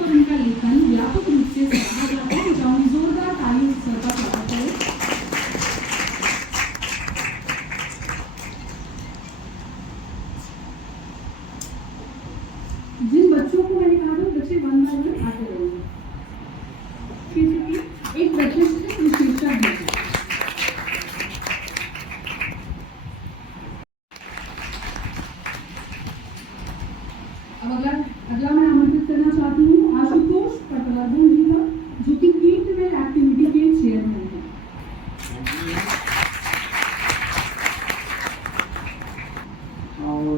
पर उनका लेखन व्यापक रूप से सराहा जाता है। चाहूंगी जोरदार तालियों से सर का स्वागत करें। जिन बच्चों को मैंने कहा था बच्चे वन बाय वन आते रहेंगे, क्योंकि एक बच्चे से विशेषता है। अब अगला मैं आमंत्रित करना चाहती हूँ आशुतोष पटवर्धन जी का, जो कि कीर्तवेल एक्टिविटी के चेयरमैन हैं। और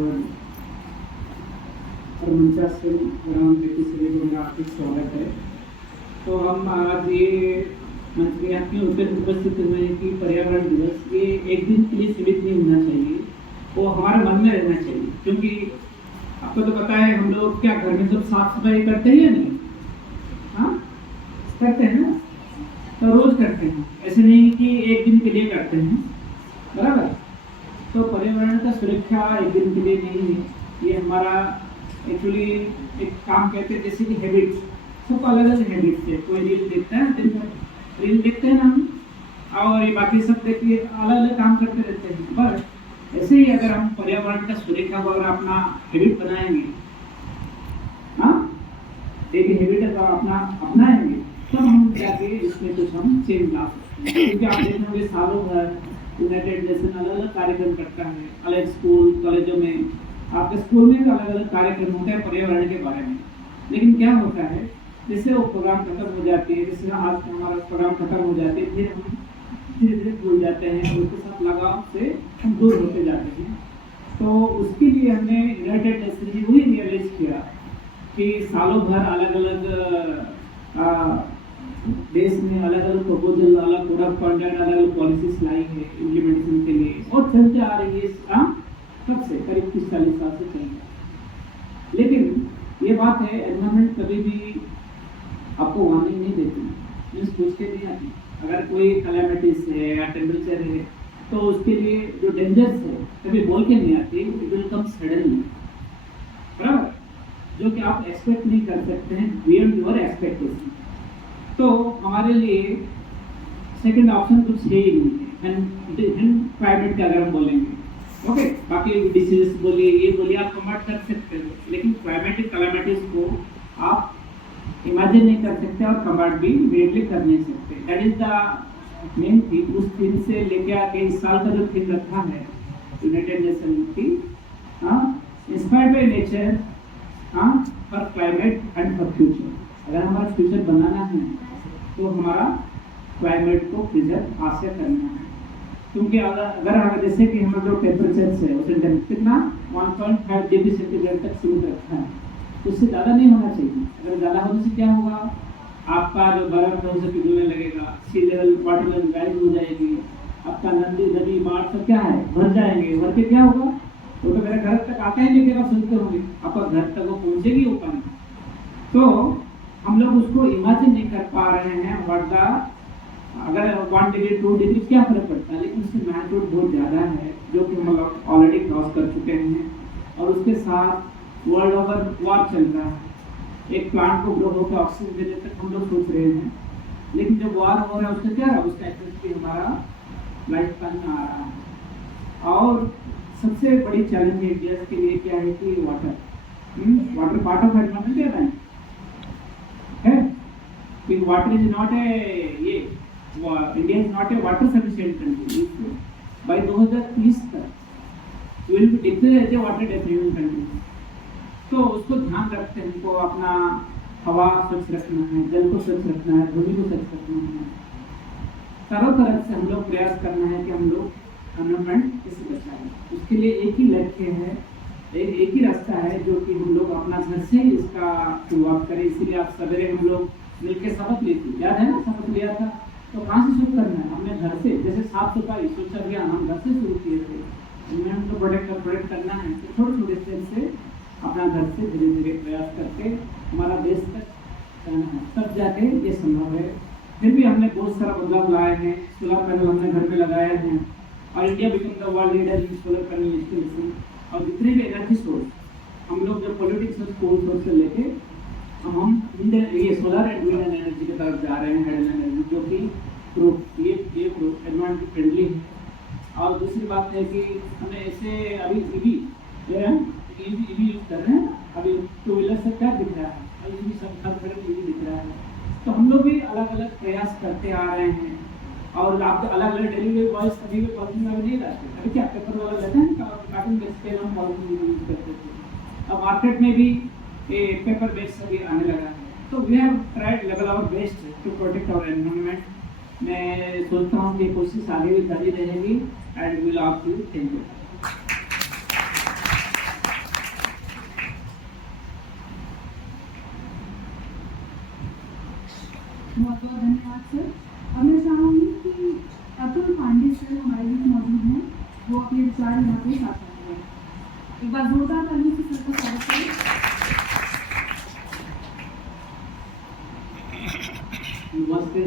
मंचासन ग्राम बेटी सभी को मेरा हार्दिक स्वागत है। तो हम आज ये मंच में यहाँ क्यों उपस्थित हुए हैं कि पर्यावरण दिवस ये एक दिन के लिए सीमित नहीं होना चाहिए, वो हमारे मन में रहना चाहिए। क्योंकि आपको तो पता है हम लोग क्या घर में सब साफ सफाई करते हैं या नहीं? हाँ, करते हैं ना, तो रोज करते हैं, ऐसे नहीं कि एक दिन के लिए करते हैं, बराबर। तो पर्यावरण का सुरक्षा एक दिन के लिए नहीं है, ये हमारा एक्चुअली एक काम कहते हैं, जैसे कि हैबिट, सबको अलग अलग हैबिट्स है। कोई रील देखता है, दिन भर रील देखते हैं ना हम, और ये बाकी सब देखिए अलग अलग काम करते रहते हैं। बट ऐसे ही अगर हम पर्यावरण का सुरक्षा को अगर अपना हैबिट बनाएंगे, हाँ, एक हैबिट अगर अपना अपनाएंगे तब हम जाके इसमें कुछ हम चेंज ला सकते हैं। क्योंकि आप देखेंगे सालों भर यूनाइटेड नेशन अलग अलग कार्यक्रम करता है, अलग स्कूल कॉलेजों में, आपके स्कूल में भी अलग अलग कार्यक्रम होते हैं पर्यावरण के बारे में। लेकिन क्या होता है, जैसे वो प्रोग्राम खत्म हो जाती है, जैसे आज हमारा प्रोग्राम खत्म हो जाती है, फिर हम धीरे धीरे भूल जाते हैं, उसके साथ लगाव से हम दूर होते जाते हैं। तो उसके लिए हमने यूनाइटेड नेशन ने वही रियलाइज किया कि सालों भर अलग अलग देश में अलग अलग प्रपोजल, अलग कोड ऑफ कंडक्ट, अलग अलग पॉलिसीज लाई है इम्प्लीमेंटेशन के लिए, और चलते आ रही है कब से, करीब 30-40 साल से चल रही है। लेकिन ये बात है, एनवायरमेंट कभी भी आपको वार्निंग नहीं देती, न्यूज़ पूछ के नहीं आती। अगर कोई कैलामिटीज है या टेम्परेचर है तो उसके लिए जो डेंजर्स है कभी बोल के नहीं आती, इट विल कम सडनली, बराबर, जो कि आप एक्सपेक्ट नहीं कर सकते हैं, बियॉन्ड योर एक्सपेक्टेशन। तो हमारे लिए सेकंड ऑप्शन कुछ है ही नहीं है। क्लाइमेट का अगर हम बोलेंगे, ओके, बाकी डिसीजेस बोलिए, ये बोलिए, आप कमेंट कर सकते हो, लेकिन क्लाइमेटिक कैलामिटीज को आप इमेजिन नहीं कर सकते और कमेंट भी इमीडिएटली कर नहीं सकते। That is the main thing. उस थीम से लेके आके इस साल का जो थीम रखा है यूनाइटेड नेशन की, inspired by nature for climate and for future. अगर हमारा फ्यूचर बनाना है तो हमारा क्लाइमेट को प्रिजर्व आज से करना है। क्योंकि अगर जैसे कि हमारा जो टेम्परेचर है उसे कितना 1.5 डिग्री सेंटीग्रेड तक सीमित रखा है, उससे ज़्यादा नहीं होना चाहिए। अगर ज़्यादा होने से क्या होगा, आपका जो बर्फ है उसे पिघलने लगेगा, सी लेवल वाटर लेवल राइज हो जाएगी, आपका नदी बाढ़ सब क्या है भर जाएंगे। भर के क्या होगा, तो मेरे घर तक आते हैं, लेकिन आप सुनते होंगे आपका घर तक वो पहुँचेगी वो पानी। तो हम लोग उसको इमेजिन नहीं कर पा रहे हैं। वर्ल्ड अगर 1 डिग्री 2 डिग्री क्या फर्क पड़ता है, लेकिन उसकी मैग्नीट्यूड बहुत ज़्यादा है, जो कि हम लोग ऑलरेडी क्रॉस कर चुके हैं। और उसके साथ वर्ल्ड ओवर वॉर चल रहा है, एक प्लांट को ग्रो होकर ऑक्सीजन देने तक हम लोग सोच रहे हैं, लेकिन जब वॉर हो रहा है उसका क्या रहा, उसका इफेक्ट भी हमारा लाइफ टाइम में आ रहा है। और सबसे बड़ी चैलेंज इंडिया के लिए क्या है कि वाटर पार्ट ऑफ एनवायरमेंट है कि water is not a India is not a water sufficient country. By 2030 तक we will be declared as a water deprived country. तो उसको ध्यान रखते हैं, हमको अपना हवा स्वच्छ रखना है, जल को स्वच्छ रखना है, भूमि को स्वच्छ रखना है। चारों तरफ से हम लोग प्रयास करना है कि हम लोग एनवायरमेंट कैसे बचाएं। उसके लिए एक ही लक्ष्य है, एक ही रास्ता है, जो कि हम लोग अपना घर से इसका शुरुआत करें। इसीलिए आप सवेरे हम लोग मिलकर शपथ लेते, याद है ना, शपथ लिया था। तो कहाँ से शुरू करना है, हमने घर से, जैसे साफ सफाई स्वच्छ अभियान हम घर से शुरू किए थे, इन्हें तो प्रोटेक्ट करना है। तो छोटे छोटे स्टेप से अपना घर से धीरे धीरे प्रयास करके हमारा देश तक जाना है, तब जाके ये संभव है। फिर भी हमने बहुत सारा बदलाव लाए हैं, सोलर पैनल हमने घर में लगाए हैं, और India become the world leader in solar panel installation. और जितने भी एनर्जी सोर्स हम लोग जो पॉलिटिक्स सोर्स से लेके हम ये सोलर एंड विंड एनर्जी की तरफ जा रहे हैं, हाइड्रोजन एनर्जी, जो कि ये एनवायरमेंट फ्रेंडली है। और दूसरी बात है कि हमें ऐसे अभी ईवी यूज कर रहे हैं, अभी टू व्हीलर से क्या दिख रहा है, ईवी सब हर तरह ईवी दिख रहा है। तो हम लोग भी अलग अलग प्रयास करते आ रहे हैं, और आप अलग अलग डिलीवरी बॉयज कभी भी पॉलिथीन में नहीं रहते। अभी क्या पेपर वाला रहता है, कार्टून बेस पे हम पॉलिथीन यूज करते थे। अब मार्केट में भी ये पेपर बेस भी आने लगा है। तो we have tried level our best to protect our environment. मैं सोचता हूँ कि कोशिश आगे भी जारी रहेगी एंड विल आप यू थैंक यू। बहुत बहुत धन्यवाद सर। अब मैं चाहूँगी कि अतुल पांडे सर हमारे बीच मौजूद हैं, वो अपने विचार यहाँ पे साझा करें। एक बार जोरदार तालियों से सर का स्वागत करें। नमस्ते,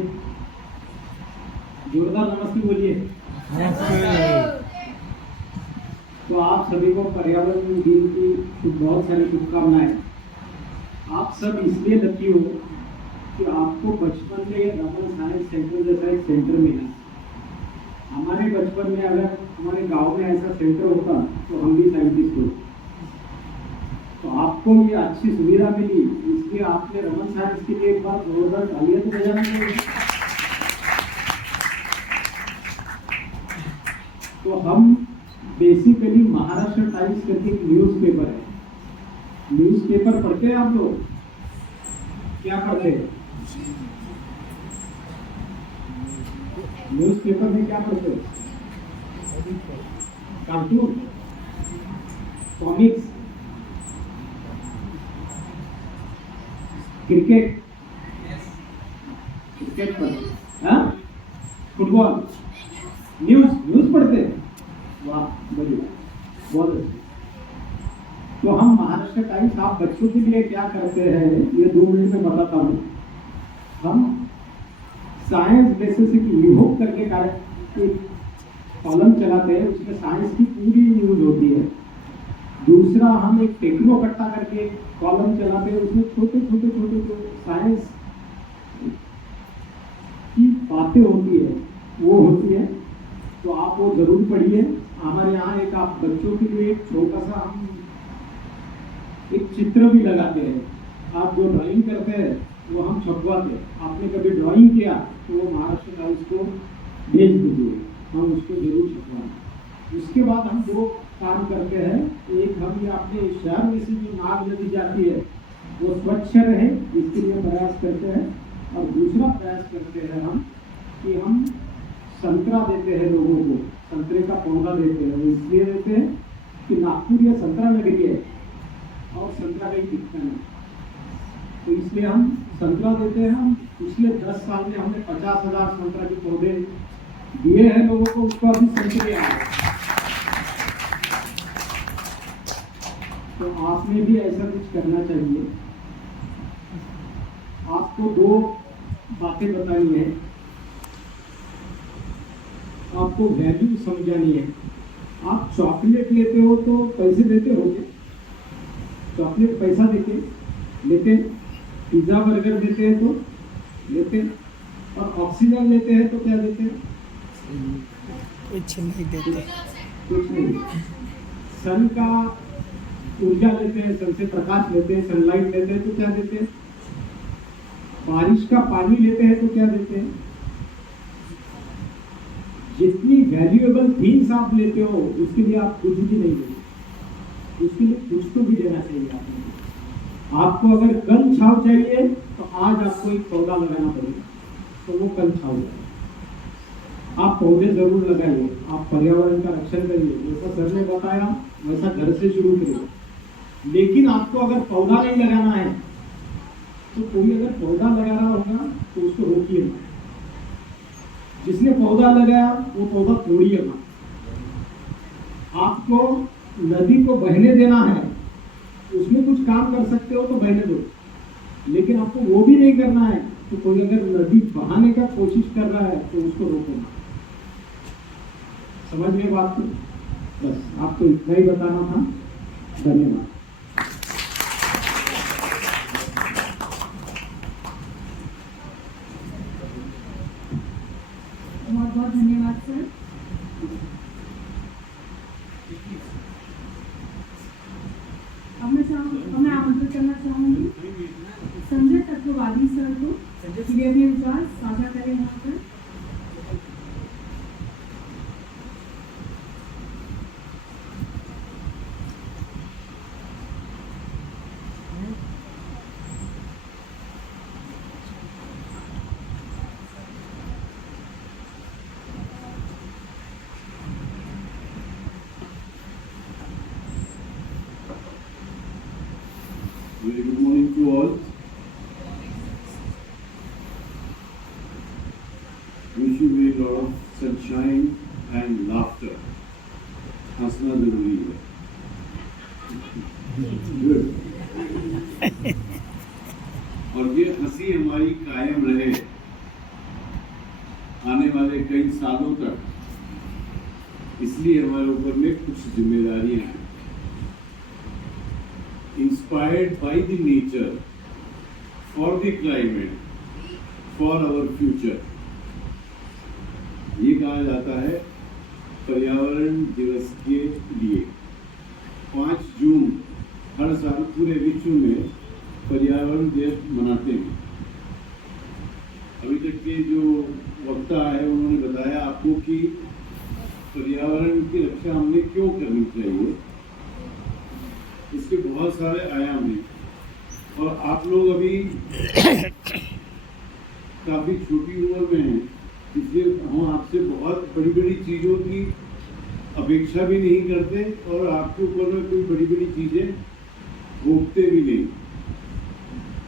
जोरदार नमस्ते बोलिए। तो आप सभी को पर्यावरण दिन की बहुत सारी शुभकामनाएं। आप सब इसलिए लकी हो कि आपको बचपन में रमन साइंस सेंटर जैसा एक सेंटर मिला। हमारे बचपन में अगर हमारे गांव में ऐसा सेंटर होता तो हम भी साइंटिस्ट होते। तो आपको ये अच्छी सुविधा मिली, इसलिए आपने रमन साइंस के लिए एक बार जोरदार तालियां तो बजाना चाहिए। तो हम बेसिकली महाराष्ट्र टाइम्स करके एक न्यूज़पेपर है, न्यूज़पेपर पढ़ते हैं आप लोग? क्या पढ़ते हैं? न्यूज़पेपर में क्या पढ़ते हैं? कार्टून, कॉमिक्स, क्रिकेट, क्रिकेट पढ़ते हैं, फुटबॉल, न्यूज़ पढ़ते हैं। वाह बढ़िया, बहुत अच्छे। तो हम महाराष्ट्र टाइम्स आप बच्चों के लिए क्या करते हैं ये 2 मिनट में बताता हूँ। हम साइंस बेसिस यूहोप करके एक कॉलम चलाते हैं, उसमें साइंस की पूरी न्यूज होती है। दूसरा हम एक टेक्नो कट्टा करके कॉलम चलाते हैं, उसमें छोटे छोटे छोटे जो साइंस की बातें होती है वो होती है। तो आप वो जरूर पढ़िए। हमारे यहाँ एक आप बच्चों के लिए एक छोटा सा हम एक चित्र भी लगाते हैं। आप जो ड्राइंग करते हैं वो हम छपवाते हैं। आपने कभी ड्राइंग किया तो वो महाराष्ट्र टाइम्स को भेज दीजिए, हम उसको जरूर छपवाएं। उसके बाद हम 2 काम करते हैं। एक हम ये अपने शहर में से जो नाग नदी जाती है वो स्वच्छ रहे, इसके लिए प्रयास करते हैं। और दूसरा प्रयास करते हैं हम कि हम संतरा देते हैं लोगों को, संतरे का पौधा देते हैं। वो इसलिए देते हैं कि नागपुर ये संतरा नगरी है और संतरा कहीं दिखता नहीं, तो इसलिए हम संतरा देते हैं। हम पिछले 10 साल में हमने 50,000 संतरा के पौधे दिए हैं लोगों को, उसको अभी संतरे आ रहे। तो आपने भी ऐसा कुछ करना चाहिए। आपको 2 बातें बतानी है, आपको वैल्यू समझानी है। आप चॉकलेट लेते हो तो पैसे देते हो क्या? चॉकलेट पैसा देते लेते, पिज्जा बर्गर देते हैं तो लेते, और ऑक्सीजन लेते हैं तो क्या देते हैं? कुछ नहीं देते, कुछ नहीं। सन का ऊर्जा लेते हैं, सन से प्रकाश लेते हैं, सनलाइट लेते हैं तो क्या देते हैं? बारिश का पानी लेते हैं तो क्या देते हैं? जितनी वैल्यूएबल थिंग्स आप लेते हो उसके लिए आप कुछ भी नहीं देते, उसके लिए कुछ तो भी देना चाहिए आपको। आपको अगर कल छाव चाहिए तो आज आपको एक पौधा लगाना पड़ेगा, तो वो कल छाव है। आप पौधे जरूर लगाइए, आप पर्यावरण का रक्षण करिए, जैसा सर ने बताया वैसा घर से शुरू करिए। लेकिन आपको अगर पौधा नहीं लगाना है तो कोई अगर पौधा लगा रहा होगा तो उसको रोकिए मत। जिसने पौधा लगाया वो पौधा तोड़िए मत। आपको नदी को बहने देना है, उसमें कुछ काम कर सकते हो तो बहने दो, लेकिन आपको वो भी नहीं करना है। तो कोई अगर नदी बहाने का कोशिश कर रहा है तो उसको रोको मत। समझ में बात को? बस आपको इतना ही बताना था। धन्यवाद। बहुत धन्यवाद सर। अब मैं आमंत्रित करना चाहूँगी संजय तत्ववादी सर को कि वे अपने विचार साझा करें यहाँ पर। Very good morning to all. Wish you a lot of sunshine and laughter. हंसना जरूरी है. Good. और ये हंसी हमारी कायम रहे आने वाले कई सालों तक, इसलिए हमारे ऊपर में कुछ जिम्मेदारियां हैं. Inspired by the nature, for the climate, for our future. ये कहा जाता है पर्यावरण दिवस के लिए 5 जून हर साल पूरे विश्व में पर्यावरण दिवस मनाते हैं. अभी तक के जो वक्ता है उन्होंने बताया आपको कि पर्यावरण की रक्षा हमने क्यों करनी चाहिए. इसके बहुत सारे आयाम हैं और आप लोग अभी काफ़ी छोटी उम्र में हैं, इसलिए हम आपसे बहुत बड़ी बड़ी चीज़ों की अपेक्षा भी नहीं करते और आपके ऊपर में कोई बड़ी बड़ी चीज़ें थोपते भी नहीं,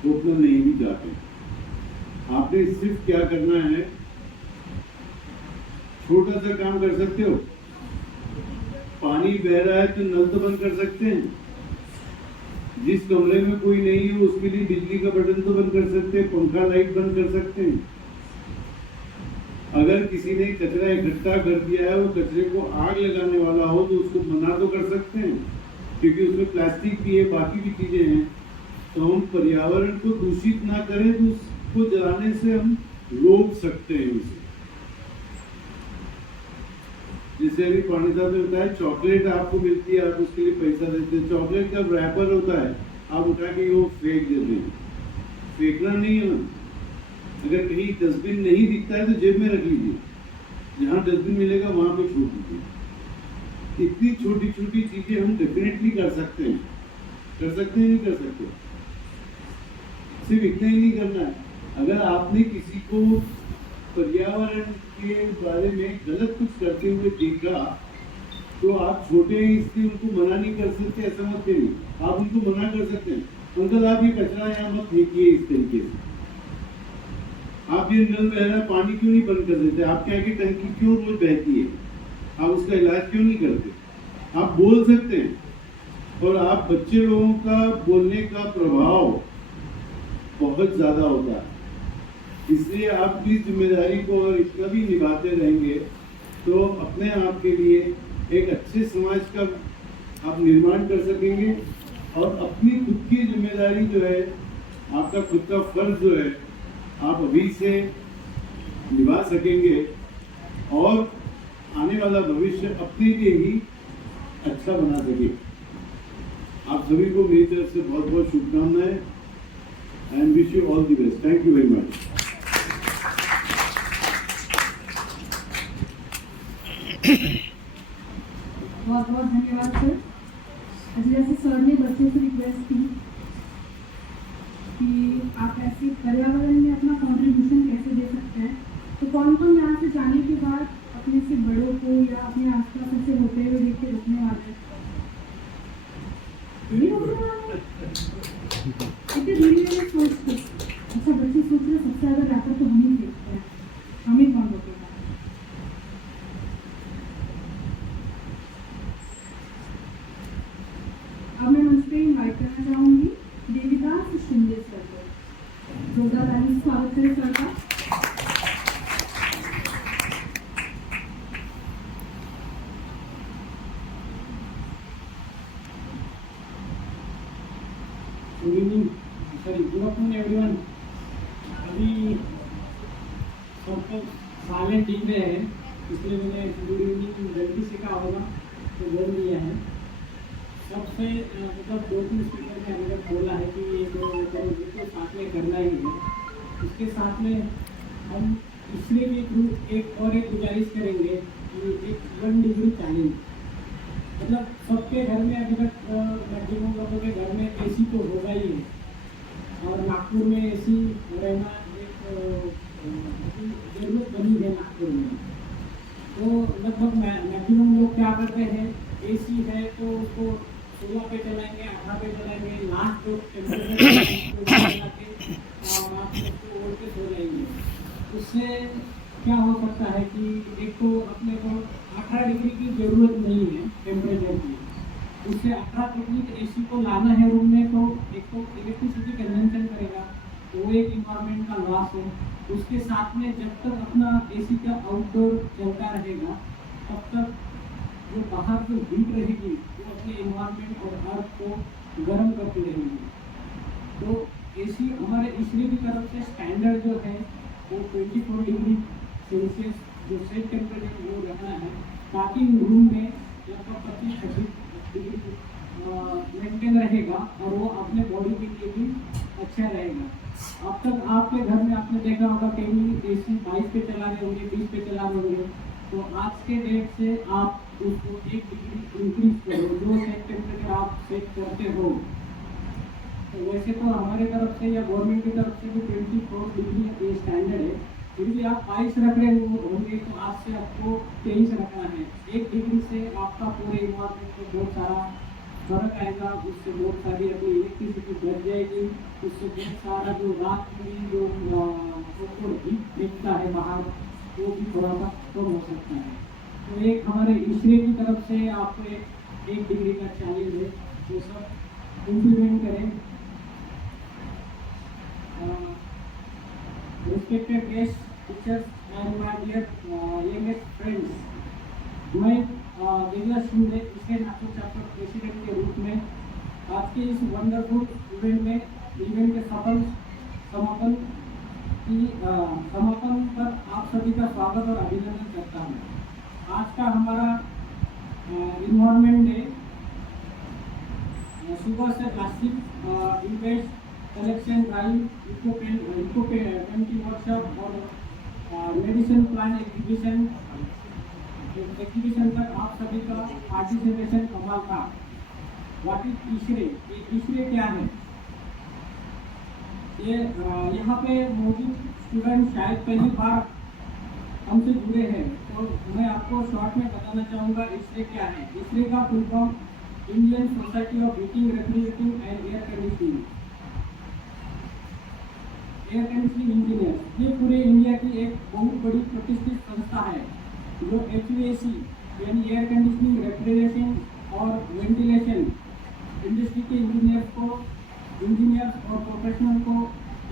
थोपना नहीं भी चाहते. आपने सिर्फ क्या करना है, छोटा सा काम कर सकते हो. पानी बह रहा है तो नल तो बंद कर सकते हैं. जिस कमरे में कोई नहीं है उसके लिए बिजली का बटन तो बंद कर सकते हैं, पंखा लाइट बंद कर सकते हैं. अगर किसी ने कचरा इकट्ठा कर दिया है, वो कचरे को आग लगाने वाला हो तो उसको मना तो कर सकते हैं, क्योंकि उसमें प्लास्टिक भी है, बाकी भी चीजें हैं. तो हम पर्यावरण को दूषित ना करें तो उसको जलाने से हम रोक सकते हैं उसे. जैसे अभी पानी साहब ने बताया चॉकलेट आपको मिलती है, आप उसके लिए पैसा देते हैं. चॉकलेट का रैपर होता है, आप उठा के वो फेंक देते हैं. फेंकना नहीं है ना. अगर कहीं डस्टबिन नहीं दिखता है तो जेब में रख लीजिए, जहाँ डस्टबिन मिलेगा वहाँ पे छोड़ दीजिए. इतनी छोटी छोटी चीजें हम डेफिनेटली कर सकते हैं. कर सकते हैं, नहीं कर सकते. सिर्फ इतना ही नहीं करना है. अगर आपने किसी को पर्यावरण के बारे में गलत कुछ करते हुए देखा तो आप छोटे हैं इसलिए उनको मना नहीं कर सकते, ऐसा मत करिए. आप उनको मना कर सकते हैं, अंकल आप ये कचरा यहाँ मत फेंकिए इस तरीके से. आप ये नल बह रहा पानी क्यों नहीं बंद कर देते. आपके यहाँ की टंकी क्यों रोज बहती है, आप उसका इलाज क्यों नहीं करते. आप बोल सकते हैं और आप बच्चे लोगों का बोलने का प्रभाव बहुत ज्यादा होता है. इसलिए आप इस जिम्मेदारी को अगर इतना भी निभाते रहेंगे तो अपने आप के लिए एक अच्छे समाज का आप निर्माण कर सकेंगे और अपनी खुद की जिम्मेदारी जो है, आपका खुद का फर्ज जो है, आप अभी से निभा सकेंगे और आने वाला भविष्य अपने लिए ही अच्छा बना सके. आप सभी को मेरी तरफ से बहुत बहुत शुभकामनाएं and wish you all the best. Thank you very much. बहुत बहुत धन्यवाद सर. जैसे सर ने बच्चों से रिक्वेस्ट की कि आप ऐसे पर्यावरण में अपना कंट्रीब्यूशन कैसे दे सकते हैं, तो कौन कौन यहाँ से जाने के बाद अपने से बड़ों को या अपने आसपास से होते हुए देख के रुकने वाले हैं. इतने धीरे धीरे सोचते. अच्छा बच्चे सोच रहे सबसे ज़्यादा रैपर तो हम ही देखते हैं, हमें कौन रोकेगा. अब मैं मंच पे इन्वाइट करना चाहूँगी देवीदास शिंदे सर को. जोरदार ताली से स्वागत करें सर का. Good evening, sorry good afternoon everyone. अभी सब साइलेंट दिख रहे हैं इसलिए मैंने गुड इवनिंग जल्दी से कहा होगा तो बोल दिया है। सबसे मतलब 2-3 स्पीकर ने हमें बोला है कि ये तो साथ में करना ही है। इसके साथ में हम इसलिए भी एक गुजारिश करेंगे कि एक 1 डिग्री चैलेंज, मतलब सबके घर में अभी तक मैक्सिमम लोगों के घर में एसी तो होगा ही है और नागपुर में एसी रहना एक जरूरत बनी है नागपुर में। तो लगभग मैक्सिमम लोग क्या करते हैं, एसी है तो उसको 16 पे चलाएंगे, 18 पे चलाएंगे, लास्ट जो टेम्परेचर चला के आप उसको ओढ़ के सो जाएंगे। उससे क्या हो सकता है कि एक तो अपने को 18 डिग्री की ज़रूरत नहीं है टेम्परेचर की, उससे 18 डिग्री एसी को लाना है रूम में तो एक तो इलेक्ट्रिसिटी कंजम्पशन करेगा, वो एक इन्वायरमेंट का लॉस है। उसके साथ में जब तक अपना एसी का आउटडोर चलता रहेगा तब तक जो बाहर जो हीट रहेगी वो अपने इन्वायरमेंट और अर्थ को गर्म करती रहेगी। तो एसी हमारे इसलिए की तरफ से स्टैंडर्ड जो है वो 24 डिग्री सेल्सियस जो सेट टेम्परेचर वो रखना है, ताकि रूम में लगभग 25-26 डिग्री मेंटेन रहेगा और वो अपने बॉडी के लिए भी अच्छा रहेगा। अब तक आपके घर में आपने देखा होगा कहीं एसी 22 पे चला रहे होंगे, 20 पे चला रहे होंगे, तो आज के डेट से आप उसको 1 डिग्री इंक्रीज करो, जो सेट टेम्परेचर आप सेट करते हो। तो वैसे तो हमारे तरफ से या गवर्नमेंट की तरफ से भी 24 डिग्री ये स्टैंडर्ड है, फिर भी आप 22 रख रहे होंगे तो आज से आपको 23 रखना है। 1 डिग्री से आपका पूरे इन्वायरमेंट में बहुत सारा फर्क आएगा, उससे बहुत सारी अपनी इलेक्ट्रिसिटी बच जाएगी, उससे बहुत सारा जो रात में जो हीट फेंकता है बाहर वो भी थोड़ा सा कम हो सकता है। तो एक हमारे इसरो की तरफ से आपको 1 डिग्री का चैलेंज है, वो सब इम्प्लीमेंट करें। Respected guest, teachers and my dear youngest friends, मैं देवदास शिंदे इसके नागपुर चैप्टर प्रेसिडेंट के रूप में आज के इस वंडरफुल इवेंट के सफल समापन पर आप सभी का स्वागत और अभिनंदन करता हूँ। आज का हमारा इन्वायरमेंट डे सुबह से plastic e waste collection drive, eco painting workshop और मेडिसिन प्लांट एग्जीबिशन तक आप सभी का पार्टिसिपेशन कमाल था। व्हाट इज इसरे? इसरे क्या है? ये यहाँ पे मौजूद स्टूडेंट शायद पहली बार हमसे जुड़े हैं, तो मैं आपको शॉर्ट में बताना चाहूँगा इसरे क्या है। इसरे का full form Indian society of heating, refrigerating and air conditioning engineer. ये पूरे इंडिया की एक बहुत बड़ी प्रतिष्ठित संस्था है जो HVAC यानी एयर कंडीशनिंग, रेफ्रिजरेशन और वेंटिलेशन इंडस्ट्री के इंजीनियर्स और प्रोफेशनल को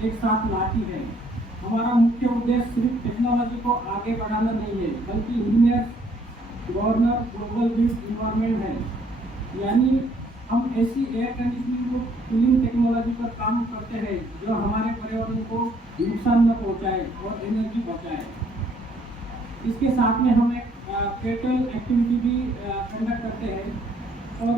एक साथ लाती है। हमारा मुख्य उद्देश्य सिर्फ टेक्नोलॉजी को आगे बढ़ाना नहीं है, बल्कि engineers governor global build environment है, यानी हम ऐसी एयर कंडीशनिंग को कूलिंग टेक्नोलॉजी पर काम करते हैं जो हमारे पर्यावरण को नुकसान न पहुंचाए और एनर्जी बचाए। इसके साथ में हम एक पेट्रोल एक्टिविटी भी कंडक्ट करते हैं और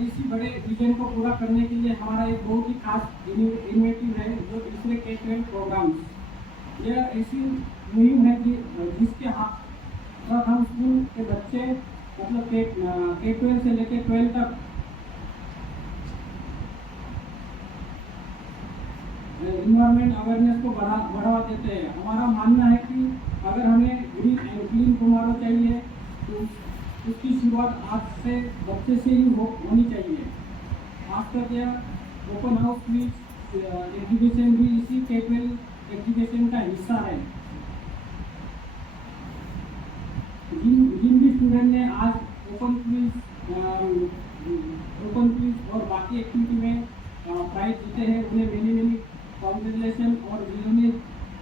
इसी बड़े विजन को पूरा करने के लिए हमारा एक बहुत ही खास इनोवेटिव है जो इसरे K-12 प्रोग्राम्स। यह ऐसी मुहिम है कि जिसके साथ हम स्कूल के बच्चे मतलब K-12 से लेकर 12 तक इन्वायरमेंट अवेयरनेस को बढ़ावा देते हैं। हमारा मानना है कि अगर हमें ग्रीन एंड क्लीन टुमारो चाहिए तो उसकी शुरुआत आज से बच्चे से ही होनी चाहिए। आज तक यह ओपन हाउस क्विज एग्जीबिशन भी इसी K-12 एग्जीबिशन का हिस्सा है। जिन भी स्टूडेंट ने आज ओपन क्विज और बाकी एक्टिविटी में प्राइज जीते हैं उन्हें मेनी कॉन्ग्रेचुलेशन। और जिन्होंने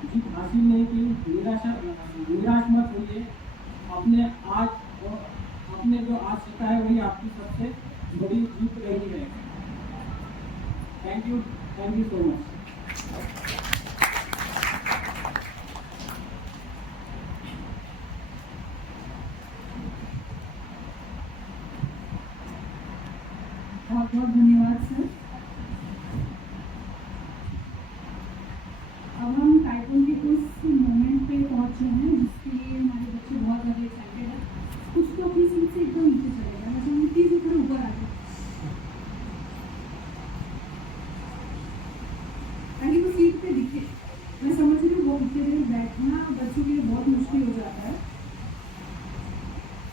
जीत हासिल नहीं की निराश मत होइए। आपने जो आज सीखा है वही आपकी सबसे बड़ी जीत रही है। Thank you so much. में दिखे। मैं समझ रही हूँ वो इतने देर बैठना बच्चों के लिए बहुत मुश्किल हो जाता है।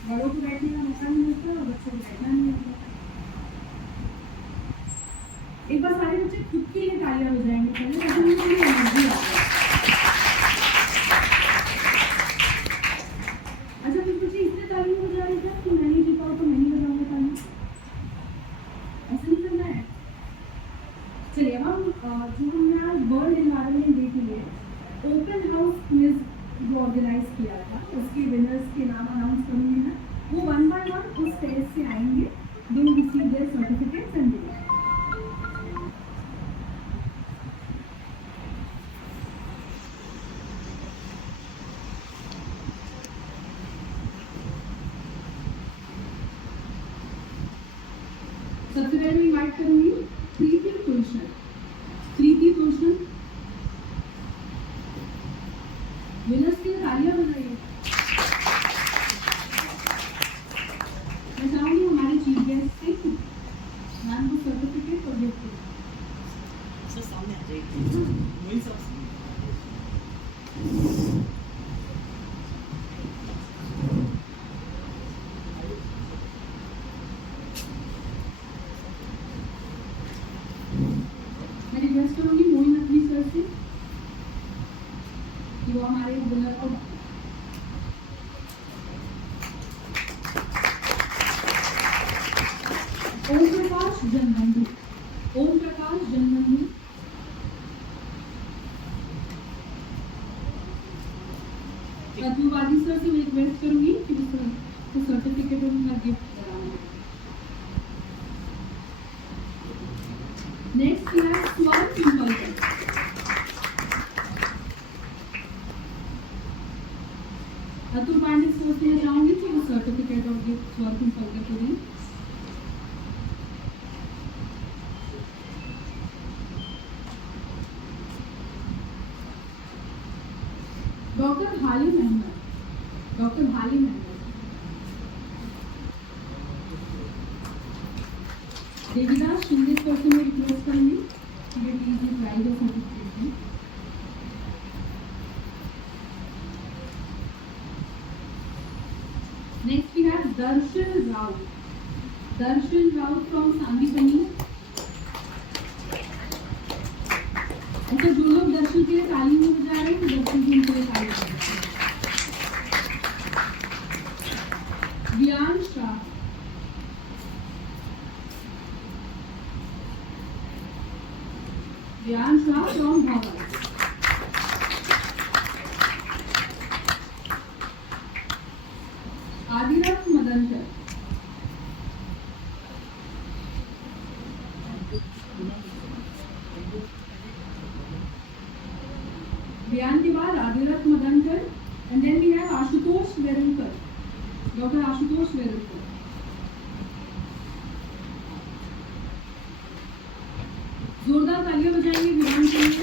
बड़ों को बैठने का मौका नहीं मिलता और बच्चों को बैठना नहीं मिलता। एक बार सारे बच्चे खुद के लिए तालियां बजाएंगे पहले, ताकि उनको भी एनर्जी आ जाए। अच्छा कुछ बच्चे इसलिए तालियां बजा रहे थे कि मैं नहीं जी पाऊँ तो मैं नहीं बजाऊंगा तालियां, ऐसा नहीं करना है। चलिए अब हम जो हमने आज वर्ल्ड एनवायरनमेंट डे के लिए ओपन हाउस क्विज जो ऑर्गेनाइज किया था उसके विनर्स के नाम अनाउंस करूंगी मैं। वो 1 by 1 उस स्टेज से आएंगे, they will receive there certificates and degree. सबसे पहले इनवाइट करूंगी प्रीति तुलसन। प्रीति तुलसन विनर्स के लिए तालियां बजाइए। मैं चाहूंगी हमारे चीफ गेस्ट से मैम को सर्टिफिकेट और गिफ्ट करें। सर सामने आ जाइए, वही सब मैं रिक्वेस्ट करूंगी मोइन अखनी सर से कि वो हमारे विनर को ओम प्रकाश जनबंधु। ओम प्रकाश जनबंधु रत्नवादी सर से मैं रिक्वेस्ट करूंगी कि वो सर्टिफिकेट और उनका गिफ्ट कराना। Next we have Swan Pimpalkar। Atul Pandey sir से मैं चाहूंगी कि वो सर्टिफिकेट और गिफ्ट स्वान पिंपलकर को दें। Doctor Halim Ahmad. Doctor Halim Ahmad Devidas Shinde sir से मैं रिक्वेस्ट करूंगी कि वे प्लीज ये प्राइज और सर्टिफिकेट दें। Next we have Darshan Raut. Darshan Raut from Sandipani. अच्छा जो लोग दर्शन के लिए ताली नहीं बजा रहे हैं तो दर्शन की उनके लिए ताली बजा रहे हैं। ज्ञान शाह। ज्ञान शाह फ्रॉम भावल। आदिरथ मदनकर। ज्ञान के बाद Adirath Madankar and then we have Ashutosh Verulkar. Doctor Ashutosh Verulkar. जोरदार तालियां बजाएंगे ज्ञान के लिए।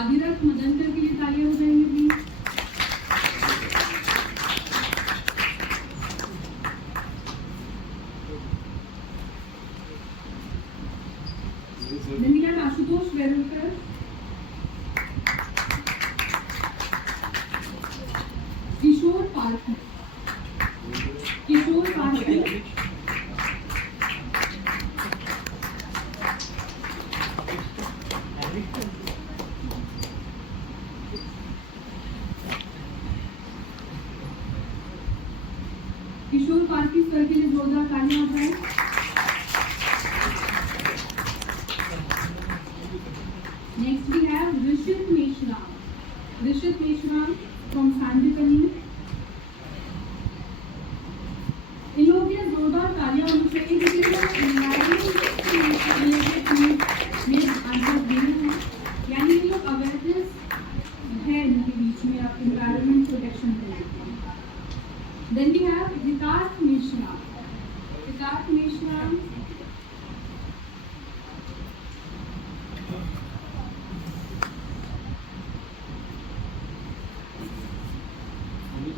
आदिरथ मदनकर के लिए तालियां बजाएंगे please. Then we have Ashutosh Verulkar. Kishor Parthi. Kishor Parthi. Kishor Parthi sir के लिए जोरदार तालियां बजाएं। Next we have Rishit Meshram. Rishit Meshram from Sandipani. इन लोगों के लिए जोरदार तालियां होनी चाहिए क्योंकि में आंसर देना है, यानी ये लोग अवेयरनेस है इनके बीच में आप एनवायरनमेंट प्रोटेक्शन के लिए। Then we have Hitarth Mishra. Hitarth Mishra अब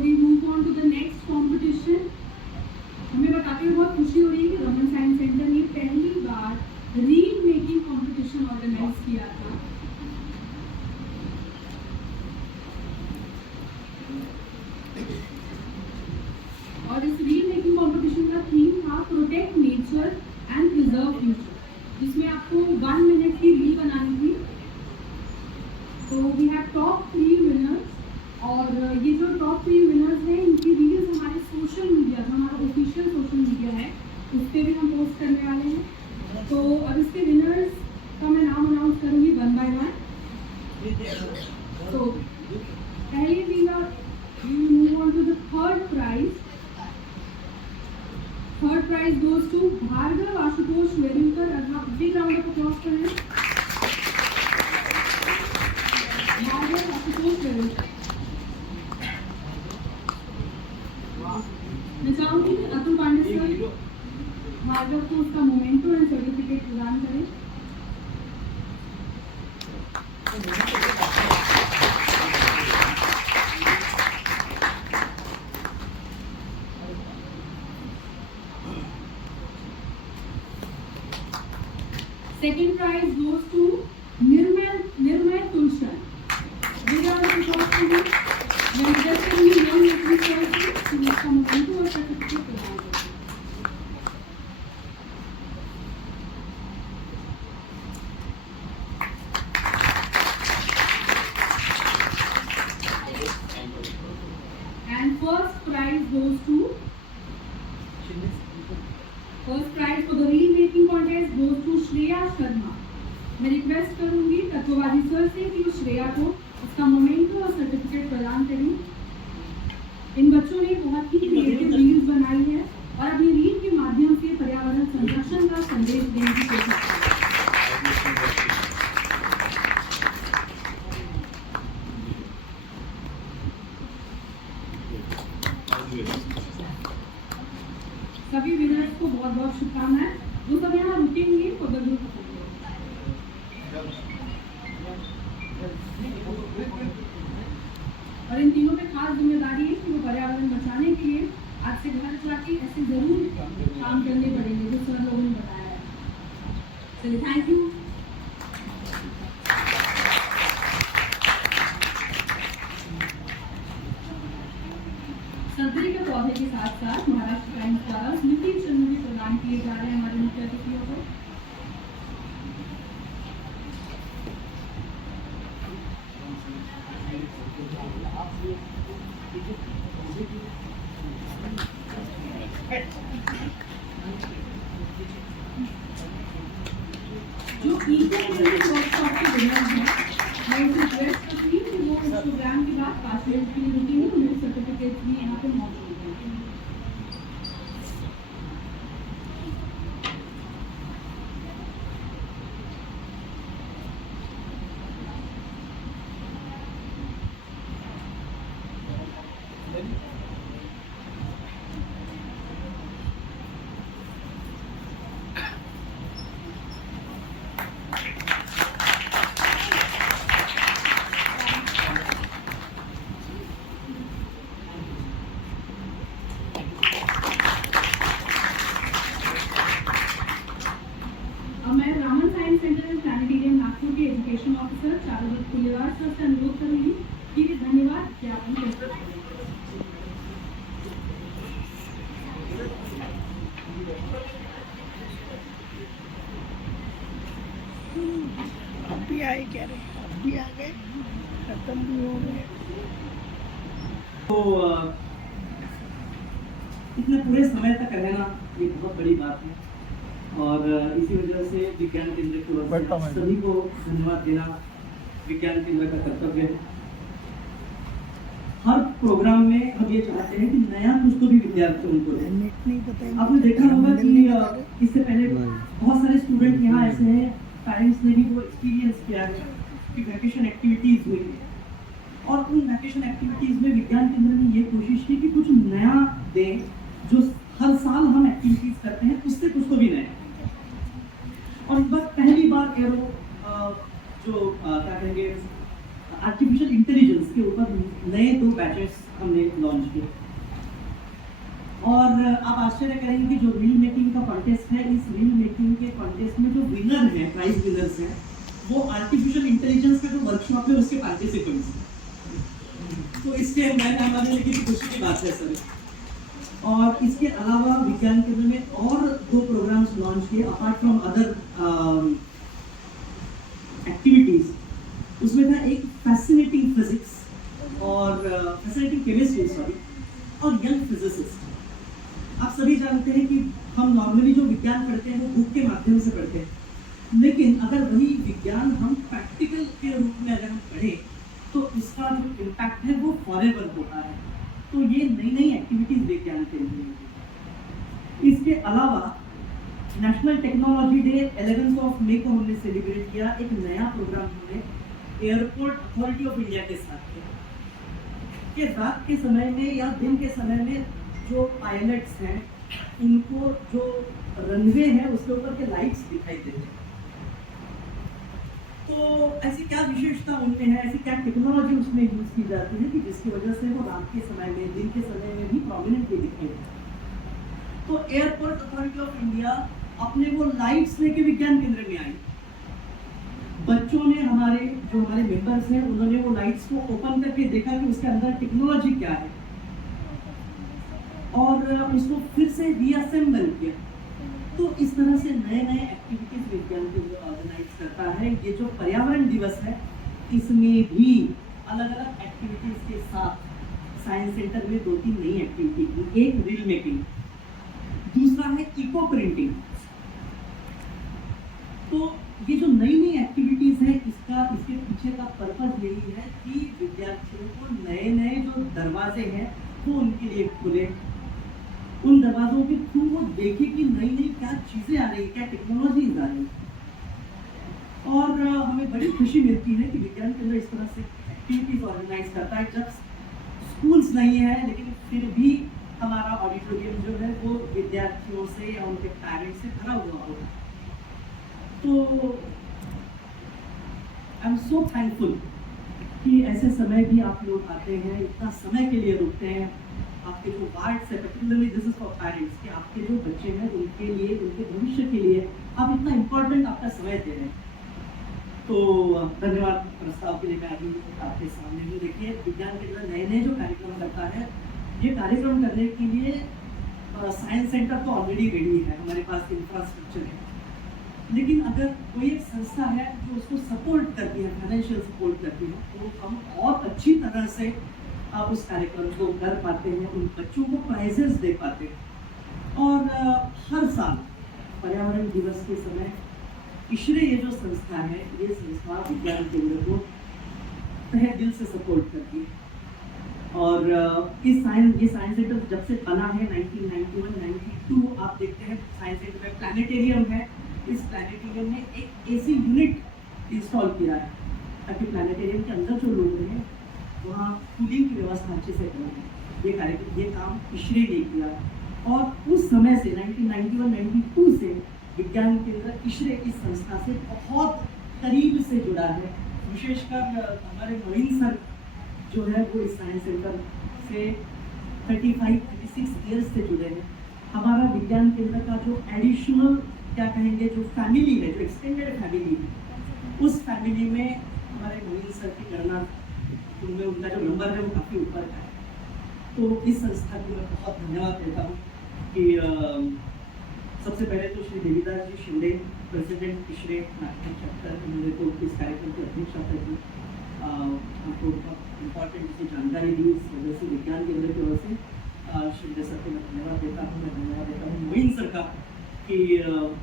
we move on to the next competition. हमें बताते हुए बहुत खुशी हो रही है कि रमन साइंस सेंटर ने पहली बार रील मेकिंग कंपटीशन ऑर्गेनाइज किया था। और इस रील मेकिंग कंपटीशन का थीम था protect nature and preserve future, जिसमें आपको 1 मिनट की रील बनानी थी। तो वी हैव टॉप 3 विनर्स, और ये जो टॉप 3 विनर्स हैं इनकी रील्स हमारे सोशल मीडिया, जो हमारा ऑफिशियल सोशल मीडिया है, उस पर भी हम पोस्ट करने वाले हैं। तो अब इसके विनर्स का मैं नाम अनाउंस करूँगी 1 by 1। तो पहले we will move on to the third prize. Third prize goes to Bhargav Ashutosh Verulkar. Big round of applause करें भार्गव आशुतोष वेरुलकर। मैं चाहूंगी कि अतुल पांडे सर भार्गव को उसका मोमेंटो एंड सर्टिफिकेट प्रदान करें। Second prize goes to Nirmay Tulshan. Big round of applause for him. We are requesting you young researchers to make some memento or certificate प्रदान करें। And first prize goes to for the reel making contest goes to Shreya Sharma. मैं request करूंगी Tatwawadi sir से कि वो श्रेया को उसका memento और सर्टिफिकेट प्रदान करें। इन बच्चों ने बहुत ही क्रिएटिव रील्स बनाई है और अपनी रील के माध्यम से पर्यावरण संरक्षण का संदेश देने की कोशिश की है। सभी विनर्स को बहुत बहुत शुभकामनाएं। वो सब यहाँ रुकेंगे फॉर द ग्रुप। और इन तीनों पे खास जिम्मेदारी है कि वो पर्यावरण बचाने के लिए आज से घर जाके ऐसे जरूर काम करने पड़ेंगे जो सर लोगों ने बताया है। चलिए थैंक यू। सर्जरी के पौधे के साथ साथ महाराष्ट्र टाइम्स द्वारा स्मृति चिन्ह भी प्रदान किए जा रहे हैं हमारे मुख्य अतिथियों को। जो वर्कशॉप के विनर हैं, मैं उनसे रिक्वेस्ट करती हूँ कि वो इस प्रोग्राम के बाद 5 मिनट के लिए रुकेंगे। उनके सर्टिफिकेट भी यहाँ पे मौजूद हैं। एजुकेशन ऑफिसर चारुदत्त पुलेवार सर से अनुरोध करूंगी कि वे धन्यवाद ज्ञापन प्रस्तुत करें। अभी आए क्या रे, अभी आ गए, खत्म भी हो गए। तो इतने पूरे समय तक रहना ये बहुत बड़ी बात है और इसी वजह से विज्ञान केंद्र की ओर से आप सभी को धन्यवाद देना विज्ञान केंद्र का कर्तव्य है। हर प्रोग्राम में हम ये चाहते हैं कि नया कुछ तो भी विद्यार्थियों को दें। आपने देखा होगा कि इससे पहले बहुत सारे स्टूडेंट यहाँ ऐसे हैं, पेरेंट्स ने भी वो एक्सपीरियंस किया है कि वैकेशन एक्टिविटीज हुई है और उन वैकेशन एक्टिविटीज़ में विज्ञान केंद्र ने ये कोशिश की कि कुछ नया दें, जो हर साल हम एक्टिविटीज़ करते हैं उससे कुछ तो भी नया। और इस बार पहली बार एरो क्या कहेंगे आर्टिफिशियल इंटेलिजेंस के ऊपर नए 2 बैचेस हमने लॉन्च किए। और आप आश्चर्य करेंगे कि जो रील मेकिंग का कॉन्टेस्ट है, इस रील मेकिंग के कॉन्टेस्ट में जो विनर हैं, प्राइज विनर्स हैं, वो आर्टिफिशियल इंटेलिजेंस का जो वर्कशॉप है उसके पार्टिसिपेंट्स हैं। तो इसके हमारे लिए किसी खुशी की बात है सर। और इसके अलावा विज्ञान केंद्र में और 2 प्रोग्राम्स लॉन्च किए अपार्ट फ्रॉम अदर एक्टिविटीज। उसमें था एक फैसिनेटिंग फिजिक्स और फैसिनेटिंग केमिस्ट्री और यंग फिजिसिस्ट। आप सभी जानते हैं कि हम नॉर्मली जो विज्ञान पढ़ते हैं वो बुक के माध्यम से पढ़ते हैं, लेकिन अगर वही विज्ञान हम प्रैक्टिकल के रूप में अगर हम पढ़ें तो इसका जो इम्पैक्ट है वो फॉरएवर होता है। तो ये नई नई एक्टिविटीज विज्ञान के लिए। इसके अलावा नेशनल टेक्नोलॉजी डे 11 मई को हमने सेलिब्रेट किया। एक नया प्रोग्राम हमने एयरपोर्ट अथॉरिटी ऑफ इंडिया के साथ किया कि रात के समय में या दिन के समय में जो पायलट्स हैं उनको जो रनवे है उसके ऊपर के लाइट्स दिखाई देते हैं। तो ऐसी क्या विशेषता उनमें है, ऐसी क्या टेक्नोलॉजी उसमें यूज की जाती है कि जिसकी वजह से वो रात के समय में दिन के समय में भी प्रोमिनेंटली दिखाई देते हैं। तो एयरपोर्ट अथॉरिटी ऑफ इंडिया अपने वो लाइट्स लेके विज्ञान केंद्र में आई। बच्चों ने हमारे मेंबर्स हैं उन्होंने वो लाइट्स को ओपन करके देखा कि उसके अंदर टेक्नोलॉजी क्या है और उसको फिर से रीअसेंबल किया। तो इस तरह से नए नए एक्टिविटीज विज्ञान केंद्र ऑर्गेनाइज करता है। ये जो पर्यावरण दिवस है इसमें भी अलग अलग एक्टिविटीज के साथ साइंस सेंटर में 2-3 नई एक्टिविटी की। एक रील मेकिंग, दूसरा है इको प्रिंटिंग। तो ये जो नई नई एक्टिविटीज है इसके पीछे का पर्पज यही है कि विद्यार्थियों को नए नए जो दरवाजे हैं वो उनके लिए खुले, उन दरवाजों के थ्रू वो देखे कि नई नई क्या चीजें आ रही, क्या टेक्नोलॉजीज आ रही। और हमें बड़ी खुशी मिलती है कि विज्ञान केंद्र इस तरह से एक्टिविटीज ऑर्गेनाइज करता है जब स्कूल्स नहीं है, लेकिन फिर भी हमारा ऑडिटोरियम जो है वो विद्यार्थियों से या उनके पेरेंट्स से भरा हुआ होगा। तो आई एम सो थैंकफुल कि ऐसे समय भी आप लोग आते हैं, इतना समय के लिए रुकते हैं। आपके जो वार्ड से particularly this is for parents कि आपके जो बच्चे हैं उनके लिए, उनके भविष्य के लिए आप इतना इम्पोर्टेंट आपका समय दे रहे हैं। तो धन्यवाद प्रस्ताव के लिए। मैं अभी आपके सामने हूँ। देखिए विज्ञान केंद्र नए नए जो कार्यक्रम करता है, ये कार्यक्रम करने के लिए साइंस सेंटर तो ऑलरेडी रेडी है, हमारे पास इंफ्रास्ट्रक्चर है। लेकिन अगर कोई एक संस्था है जो उसको सपोर्ट करती है, फाइनेंशियल सपोर्ट करती है, तो हम और अच्छी तरह से उस कार्यक्रम को कर पाते हैं, उन बच्चों को प्राइजेस दे पाते हैं। और हर साल पर्यावरण दिवस के समय इशरे ये जो संस्था है, ये संस्था विज्ञान केंद्र को तहे दिल से सपोर्ट करती है। और ये साइंस सेंटर जब से बना है 1991-92 आप देखते हैं साइंस सेंटर में प्लानिटेरियम है। इस प्लानिटेरियम में एक एसी यूनिट इंस्टॉल किया है ताकि प्लानिटेरियम के अंदर जो लोग हैं वहाँ कूलिंग की व्यवस्था अच्छे से करें। ये काम इशरे ने किया और उस समय से 1991-92 से विज्ञान केंद्र इशरे इस संस्था से बहुत करीब से जुड़ा है। विशेषकर हमारे नवीन सर जो है वो इस साइंस सेंटर से 35-36 ईयर्स से जुड़े हैं। हमारा विज्ञान केंद्र का जो एडिशनल क्या कहेंगे जो फैमिली है, जो एक्सटेंडेड फैमिली है, उस फैमिली में हमारे नवीन सर की गणना उनमें उनका जो नंबर है वो काफ़ी ऊपर है। तो इस संस्था को मैं बहुत धन्यवाद देता हूँ कि सबसे पहले तो श्री देवीदास जी शिंदे, प्रेसिडेंट इशरे नागपुर चैप्टर, उन्होंने तो इस कार्यक्रम की अध्यक्षता की, हमको बहुत इम्पॉर्टेंट इसी जानकारी दी। इस वजह से विज्ञान केंद्र की वजह से शिंदे सर को मैं धन्यवाद देता हूँ। मैं धन्यवाद देता हूँ नवीन सर का कि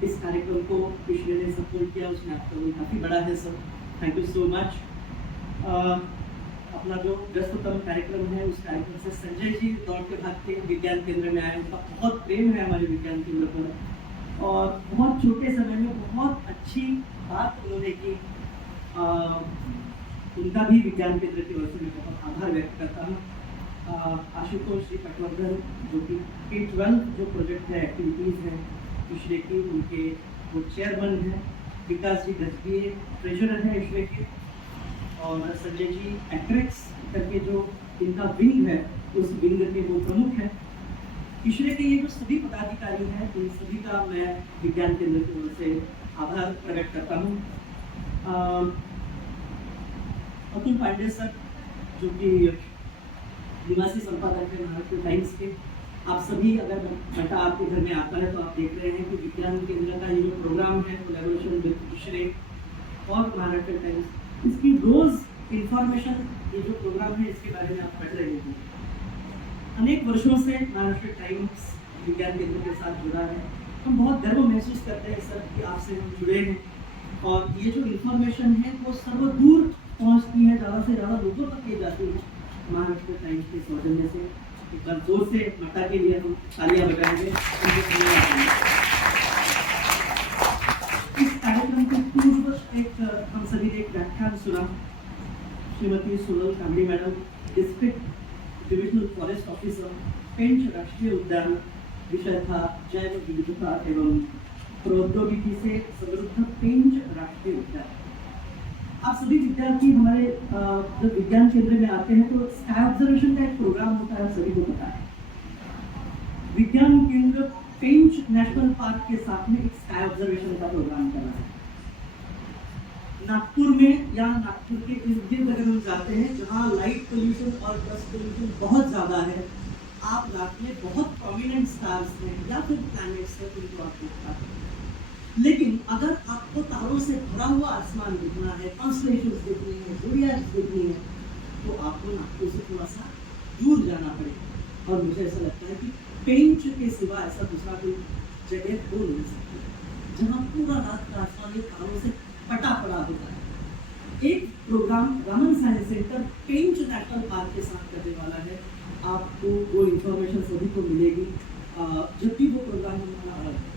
इस कार्यक्रम को इशरे ने सपोर्ट किया, उसमें आपका रोल काफ़ी बड़ा है sir. Thank you so much. अपना जो व्यस्ततम कार्यक्रम है उस कार्यक्रम से संजय जी दौड़ के भागते विज्ञान केंद्र में आए। उनका बहुत प्रेम है हमारे विज्ञान केंद्र पर और बहुत छोटे समय में बहुत अच्छी बात उन्होंने की। उनका भी विज्ञान केंद्र की ओर से मैं बहुत आभार व्यक्त करता हूँ। आशुतोष जी पटवर्धन जो कि K-12 जो प्रोजेक्ट है, एक्टिविटीज़ हैं इशरे की, उनके वो चेयरमैन हैं। विकास जी गजबीए ट्रेजरर हैं इशरे के, और संजय जी एक्ट्रेक्स करके जो इनका विंग है, उस विंग के वो प्रमुख हैं। इशरे के ये जो सभी पदाधिकारी हैं, इन सभी का मैं विज्ञान केंद्र की ओर से आभार प्रकट करता हूँ। अतुल पांडे सर जो कि निवासी संपादक है महाराष्ट्र टाइम्स के, आप सभी अगर घंटा आपके घर में आता है तो आप देख रहे हैं कि विज्ञान केंद्र का ये जो प्रोग्राम है कोलैबोरेशन विद इशरे और महाराष्ट्र टाइम्स, इसकी रोज इंफॉर्मेशन, ये जो प्रोग्राम है इसके बारे में आप पढ़ रहे हैं। अनेक वर्षों से महाराष्ट्र टाइम्स विज्ञान केंद्र के साथ जुड़ा है। हम बहुत गर्व महसूस करते हैं सर कि आपसे हम जुड़े हैं, और ये जो इंफॉर्मेशन है वो सर्वदूर पहुंचती है, ज़्यादा से ज़्यादा लोगों तक ये जाती है महाराष्ट्र टाइम्स के सौजन्य से। एक बार जोर से माता के लिए हम तालियां बजाएंगे। इस कार्यक्रम के पूर्व एक हम सभी ने एक व्याख्यान सुना। Shrimati Sonal Kambadi madam, district divisional forest officer, Pench राष्ट्रीय उद्यान, विषय था जैव विविधता एवं प्रौद्योगिकी से समृद्ध पेंच राष्ट्रीय उद्यान। आप सभी विद्यार्थी हमारे जब विज्ञान केंद्र में आते हैं तो स्काई ऑब्जर्वेशन का एक प्रोग्राम होता है, आप सभी को पता है। विज्ञान केंद्र पेंच नेशनल पार्क के साथ में एक स्काई ऑब्जर्वेशन का प्रोग्राम कर रहा है। नागपुर में या नागपुर के इर्द गिर्द अगर हम जाते हैं जहाँ लाइट पोल्यूशन और डस्ट पोल्यूशन बहुत ज़्यादा है, आप रात में बहुत प्रोमिनेंट स्टार्स हैं या फिर प्लैनेट्स हैं उनको आप देख पाते हैं। लेकिन अगर आपको तारों से भरा हुआ आसमान देखना है, कॉन्स्टलेशंस देखनी है, ज़ोडियाक्स देखनी है, तो आपको नागपुर से थोड़ा सा दूर जाना पड़ेगा। और मुझे ऐसा लगता है कि पेंच के सिवा ऐसा दूसरा कोई जगह हो नहीं सकती जहाँ पूरा रात का आसमान ये तारों से पटा पड़ा होता है। एक प्रोग्राम रामन साइंस सेंटर पेंच नेशनल पार्क के साथ करने वाला है। आपको वो इन्फॉर्मेशन सभी को मिलेगी। जब भी वो प्रोग्राम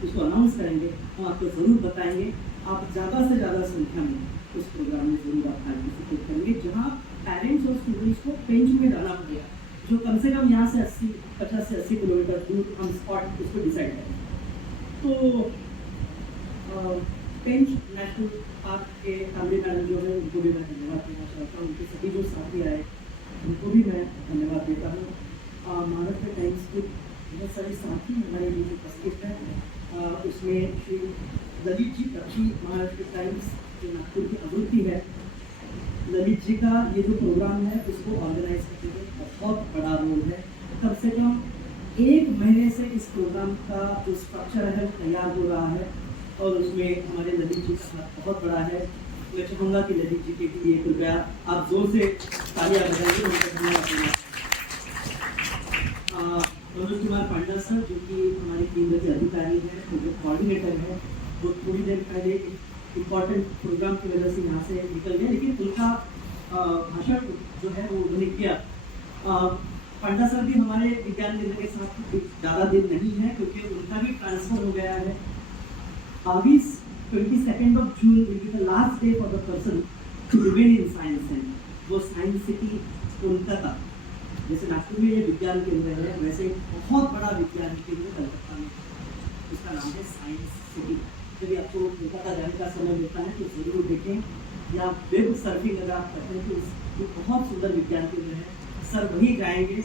उसको अनाउंस करेंगे हम आपको ज़रूर बताएंगे। आप ज़्यादा से ज़्यादा संख्या में उस प्रोग्राम में ज़रूर आप पार्टिसिपेट करेंगे, जहाँ पेरेंट्स और स्टूडेंट्स को पेंच में जाना पड़ेगा, जो कम से कम यहाँ से 50 से 80 किलोमीटर दूर हम स्पॉट उसको डिसाइड करेंगे। तो पेंच नेशनल पार्क के कामड़ी मैडम जो है उनको भी मैं धन्यवाद देना चाहता हूँ। उनके सभी जो साथी आए उनको भी मैं धन्यवाद देता हूँ। महाराष्ट्र टाइम्स के बहुत सारे साथी हमारे बीच उपस्थित हैं। उसमें श्री ललित जी पक्षी, महाराष्ट्र टाइम्स जो नागपुर की आवृत्ति है, ललित जी का ये जो प्रोग्राम है उसको ऑर्गेनाइज करने में बहुत बड़ा रोल है। कम से कम 1 महीने से इस प्रोग्राम का जो स्ट्रक्चर है वो तैयार हो रहा है, और उसमें हमारे ललित जी का हाथ बहुत बड़ा है। मैं चाहूँगा कि ललित जी के लिए कृपया आप जोर से तालियां बजाइए, उनका धन्यवाद। मनोज कुमार पांडा सर जो कि हमारे केंद्र के अधिकारी हैं, प्रोजेक्ट कोऑर्डिनेटर हैं, वो थोड़ी देर पहले इम्पॉर्टेंट प्रोग्राम की वजह से यहाँ से निकल गए, लेकिन उनका भाषण जो है वो उन्होंने किया। पांडा सर भी हमारे विज्ञान केंद्र के साथ ज़्यादा दिन नहीं है क्योंकि उनका भी ट्रांसफर हो गया है। 22 June will be the last day for the person to remain in science center। वो साइंस सिटी कोलकाता, जैसे नागपुर में ये विज्ञान केंद्र है, वैसे बहुत बड़ा विज्ञान केंद्र कलकत्ता में, उसका नाम है साइंस सिटी। यदि आपको कोलकाता जाने का समय मिलता है तो ज़रूर देखें, या वेब सर्फिंग अगर आप करते हैं तो बहुत सुंदर विज्ञान केंद्र है। सर वहीं जाएंगे,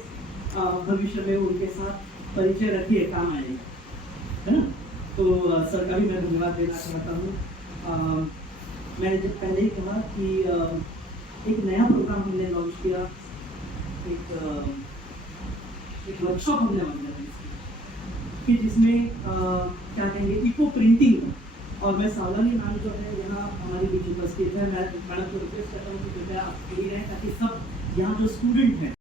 भविष्य में उनके साथ परिचय रखिए, काम आएगा, है ना। तो सर का भी मैं धन्यवाद देना चाहता हूँ। मैंने जब पहले ही कहा कि एक नया प्रोग्राम हमने लॉन्च किया, एक वर्कशॉप हमने ऑर्गेनाइज की कि जिसमें क्या कहेंगे इको प्रिंटिंग, और मैं सावलानी नाम जो है यहाँ हमारी बीच उपस्थित है। मैं मैडम को रिक्वेस्ट करता हूँ कि कृपया आप यही रहें ताकि सब यहाँ जो स्टूडेंट हैं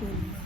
बोलना